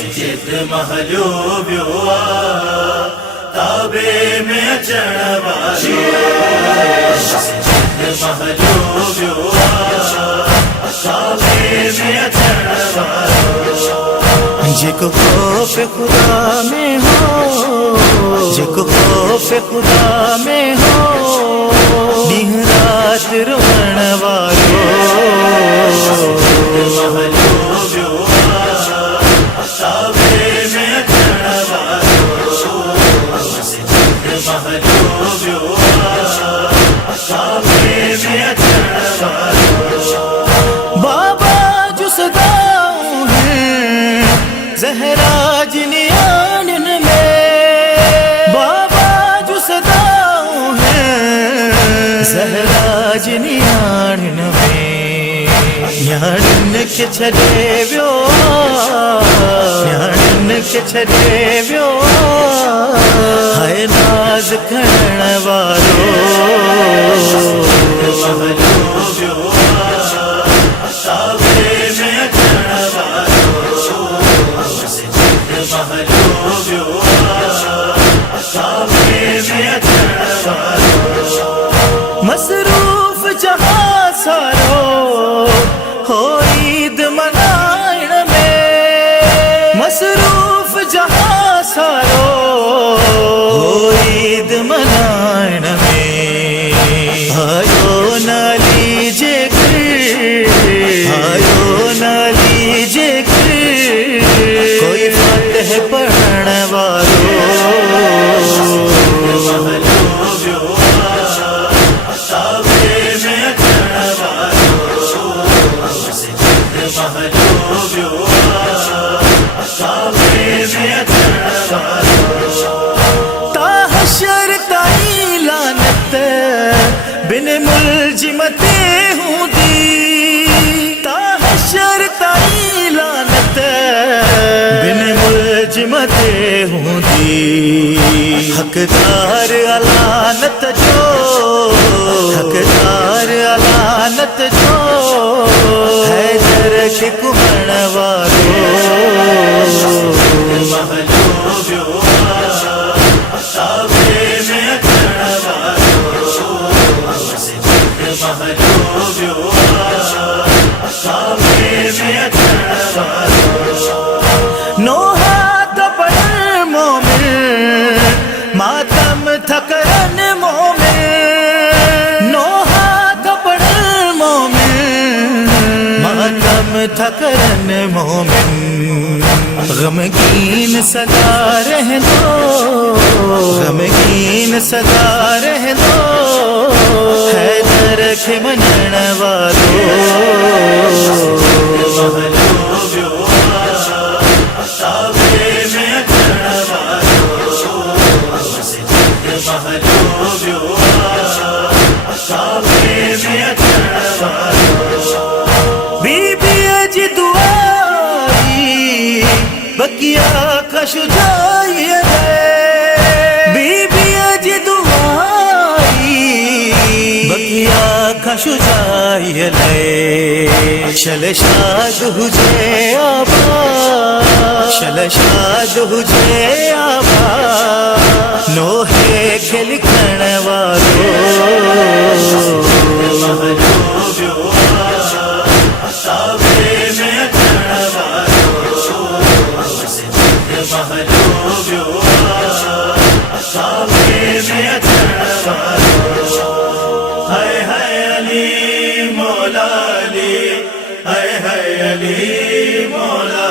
मस्जिद महलूबियो ताबे में अचण वारो मस्जिद महलूबियो ताबे में अचण वारो जेको खौफ खुदा में हो जेको खौफ खुदा में हो ॾींहुं रात रोअण वारो महलूबियो ताबे में अचण वारो मस्जिद महलूबियो ताबे में अचण वारो बाबा जो सदाऊं हैं ज़हरा जिनियान में बाबा जो सदाऊं हैं ज़हरा जिनियान में न्याणिन के छॾे वियो न्याणिन के छॾे वियो हाय नाज़ खणण वारो महलूबियो ताबे में अचण वारो मस्जिद महलूबियो ताबे में अचण वारो मसरूफ़ जहां सारो हो ईद मनाइण में मसरूफ़ जहां सारो हो ईद मनाइण में आयो नाली जे आयो नाली जे कोई फातिह पढ़ण वारो महलूबियो ताबे में अचण वारो मस्जिद महलूबियो ताबे में अचण वारो ता हशर ताईं लानत बिन मुलजिम ते हूंदी ता हशर ताईं लानत बिन मुलजिम ते हूंदी हक़दार अलानत जो हक़दार अलानत जो हैदर खे कुहण वारो महलूबियो ताबे में अचण वारो मस्जिद महलूबियो ताबे में अचण वारो नोहा तपण मोमिन मातम थकरन मोमिन नोहा तपण मोमिन मातम थकरन मोमिन गमगीन सदा रहंदो गमगीन सदा रहंदो हैदर खे मञण वारो महलूबियो ताबे में अचण वारो मस्जिद महलूबियो ताबे में अचण वारो बीबीअ जी दुआई बकिया का शुजाई बीबीअ जी दुआई बकिया का शुजाई शलशाद हुजे आबाद शलशाद हुजे आबाद नोहे खे लिखण वारो महलूबियो ताबे में अचण वारो मस्जिद महलूबियो ताबे में अचण वारो हाय हाय अली मौला अली हाय हाय अली मौला